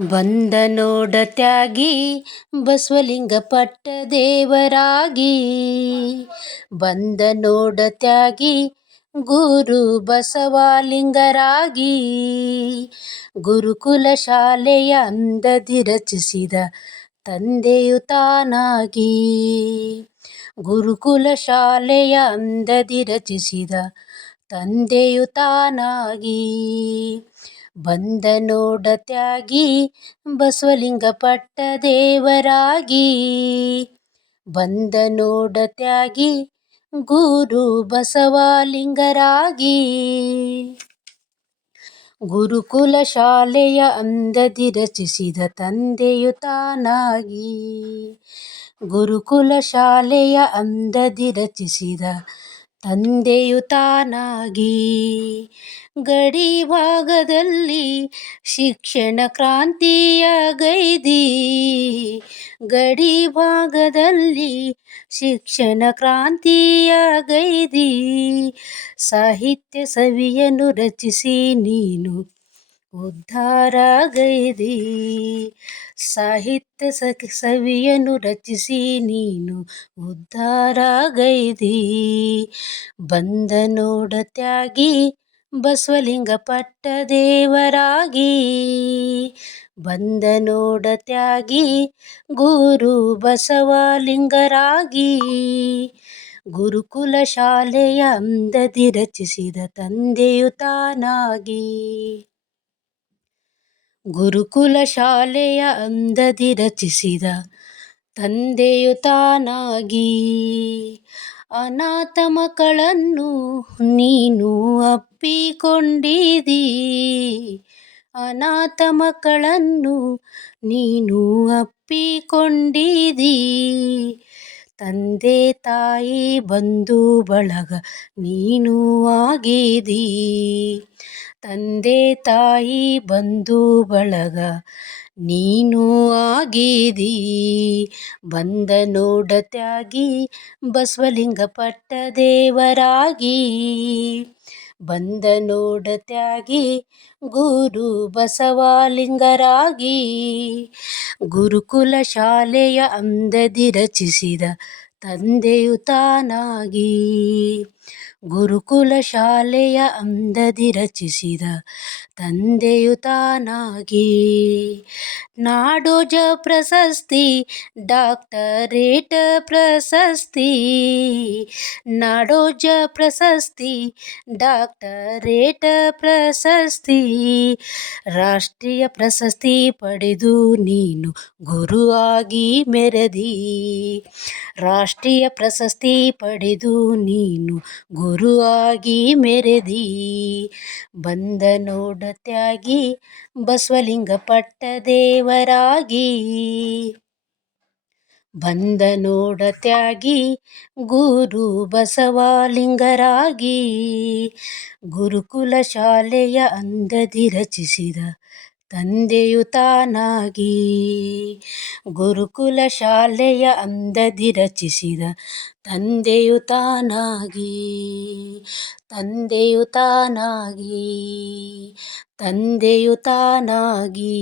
ಬಂದ ನೋಡ ತ್ಯಾಗಿ ಬಸವಲಿಂಗ ಪಟ್ಟ ದೇವರಾಗಿ. ಬಂದ ನೋಡ ತ್ಯಾಗಿ ಗುರು ಬಸವಲಿಂಗರಾಗಿ. ಗುರುಕುಲ ಶಾಲೆಯ ಅಂದದಿ ರಚಿಸಿದ ತಂದೆಯು ತಾನಾಗಿ. ಗುರುಕುಲ ಶಾಲೆಯ ಅಂದದಿ ರಚಿಸಿದ ತಂದೆಯು ತಾನಾಗಿ. ಬಂದ ನೋಡ ತ್ಯಾಗಿ ಬಸವಲಿಂಗ ಪಟ್ಟ ದೇವರಾಗಿ. ಬಂದ ನೋಡ ತ್ಯಾಗಿ ಗುರು ಬಸವಲಿಂಗರಾಗಿ. ಗುರುಕುಲ ಶಾಲೆಯ ಅಂದದಿ ರಚಿಸಿದ ತಂದೆಯು ತಾನಾಗಿ. ಗುರುಕುಲ ಶಾಲೆಯ ಅಂದದಿ ರಚಿಸಿದ ತಂದೆಯು ತಾನಾಗಿ. ಗಡಿ ಭಾಗದಲ್ಲಿ ಶಿಕ್ಷಣ ಕ್ರಾಂತಿಯ ಗೈದಿ. ಗಡಿ ಭಾಗದಲ್ಲಿ ಶಿಕ್ಷಣ ಕ್ರಾಂತಿಯ ಗೈದಿ. ಸಾಹಿತ್ಯ ಸವಿಯನ್ನು ರಚಿಸಿ ನೀನು ಉದ್ಧಾರ ಗೈದಿ. ಸಾಹಿತ್ಯ ಸವಿಯನ್ನು ರಚಿಸಿ ನೀನು ಉದ್ಧಾರ ಗೈದಿ. ಬಂದ ನೋಡ ತ್ಯಾಗಿ ಬಸವಲಿಂಗ ಪಟ್ಟ ದೇವರಾಗಿ. ಬಂದ ನೋಡ ತ್ಯಾಗಿ ಗುರು ಬಸವಲಿಂಗರಾಗಿ. ಗುರುಕುಲ ಶಾಲೆಯ ಅಂದದಿ ರಚಿಸಿದ ತಂದೆಯು ತಾನಾಗಿ. ಗುರುಕುಲ ಶಾಲೆಯ ಅಂದದಿ ರಚಿಸಿದ ತಂದೆಯು ತಾನಾಗಿ. ಅನಾಥ ಮಕ್ಕಳನ್ನು ನೀನು ಅಪ್ಪಿಕೊಂಡಿದ್ದೀ. ಅನಾಥ ಮಕ್ಕಳನ್ನು ನೀನು ಅಪ್ಪಿಕೊಂಡಿದ್ದೀ. ತಂದೆ ತಾಯಿ ಬಂಧು ಬಳಗ ನೀನು ಆಗಿದ್ದೀ. ತಂದೆ ತಾಯಿ ಬಂಧು ಬಳಗ ನೀನು ಆಗಿದ್ದೀ. ಬಂದ ನೋಡ ತ್ಯಾಗಿ ಬಸವಲಿಂಗ ಪಟ್ಟ ದೇವರಾಗಿ. ಬಂದ ನೋಡ ತ್ಯಾಗಿ ಗುರು ಬಸವಲಿಂಗರಾಗಿ. ಗುರುಕುಲ ಶಾಲೆಯ ಅಂದದಿ ರಚಿಸಿದ ತಂದೆಯು ತಾನಾಗಿ. ಗುರುಕುಲ ಶಾಲೆಯ ಅಂದದಿ ರಚಿಸಿದ ತಂದೆಯು ತಾನಾಗಿ. ನಾಡೋಜ ಪ್ರಶಸ್ತಿ ಡಾಕ್ಟರೇಟ್ ಪ್ರಶಸ್ತಿ. ನಾಡೋಜ ಪ್ರಶಸ್ತಿ ಡಾಕ್ಟರೇಟ್ ಪ್ರಶಸ್ತಿ. ರಾಷ್ಟ್ರೀಯ ಪ್ರಶಸ್ತಿ ಪಡೆದು ನೀನು ಗುರುವಾಗಿ ಮೆರೆದಿ. ರಾಷ್ಟ್ರೀಯ ಪ್ರಶಸ್ತಿ ಪಡೆದು ನೀನು ಗುರುವಾಗಿ ಮೆರೆದಿ. ಬಂದ ನೋಡ ತ್ಯಾಗಿ ಬಸವಲಿಂಗ ಪಟ್ಟ ದೇವರಾಗಿ. ಬಂದ ನೋಡ ತ್ಯಾಗಿ ಗುರು ಬಸವಲಿಂಗರಾಗಿ. ಗುರುಕುಲ ಶಾಲೆಯ ಅಂದದಿ ರಚಿಸಿದ ತಂದೆಯು ತಾನಾಗಿ. ಗುರುಕುಲ ಶಾಲೆಯ ಅಂದದಿ ರಚಿಸಿದ ತಂದೆಯು ತಾನಾಗಿ. ತಂದೆಯು ತಾನಾಗಿ. ತಂದೆಯು ತಾನಾಗಿ.